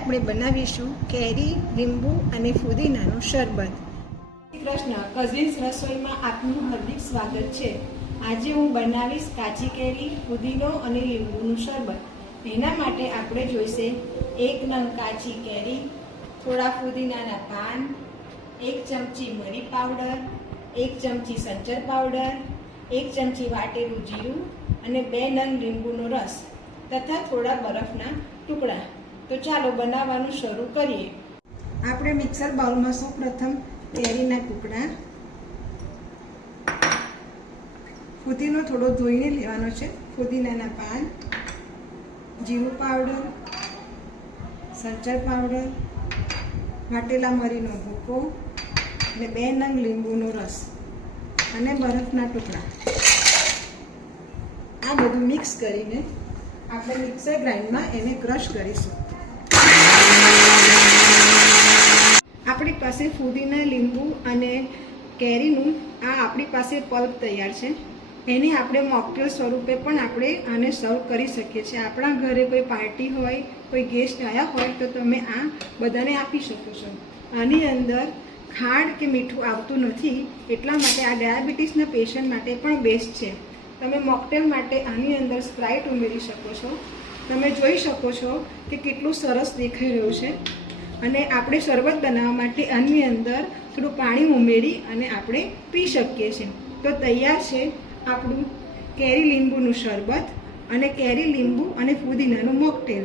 આપણે બનાવીશું કેરી, લીંબુ અને ફુદીનાનું શરબત। શ્રી કૃષ્ણ કઝિન્સ રસોઈમાં આપનું હાર્દિક સ્વાગત છે। આજે હું બનાવીશ કાચી કેરી, ફુદીનો અને લીંબુનું શરબત। એના માટે આપણે જોઈશે 1 નંગ કાચી કેરી, થોડા ફુદીનાના પાન, 1 ચમચી મરી પાવડર, 1 ચમચી સંચર પાવડર, 1 ચમચી વાટેલું જીરું અને 2 નંગ લીંબુનો રસ તથા થોડા બરફના ટુકડા। તો ચાલો બનાવવાનું શરૂ કરીએ। આપણે મિક્સર બાઉલમાં સૌપ્રથમ કેરીના ટુકડા, ફુદીનો થોડો ધોઈને લેવાનો છે, ફુદીનાના પાન, જીરું પાવડર, સંચર પાવડર, વાટેલા મરીનો ભૂકો અને 2 નંગ લીંબુનો રસ અને બરફના ટુકડા, આ બધું મિક્સ કરીને આપણે મિક્સર ગ્રાઇન્ડમાં એને ક્રશ કરીશું। આપણી પાસે ફુદીના, લીંબુ અને કેરીનું આપણી પાસે પલ્પ તૈયાર છે। એને આપણે મોકટેલ સ્વરૂપે પણ આપણે આને સર્વ કરી શકીએ છીએ। આપણા ઘરે કોઈ પાર્ટી હોય, કોઈ ગેસ્ટ આવ્યા હોય તો તમે આ બધાને આપી શકો છો। આની અંદર ખાંડ કે મીઠું આવતું નથી, એટલા માટે આ ડાયાબિટીસના પેશન્ટ માટે પણ બેસ્ટ છે। તમે મોકટેલ માટે આની અંદર સ્પ્રાઇટ ઉમેરી શકો છો। તમે જોઈ શકો છો કે કેટલું સરસ દેખાઈ રહ્યું છે। અને આપણે શરબત બનાવવા માટે આની અંદર થોડું પાણી ઉમેરી અને આપણે પી શકીએ છીએ। તો તૈયાર છે આપણું કેરી લીંબુનું શરબત અને કેરી, લીંબુ અને ફુદીનાનું મોકટેલ।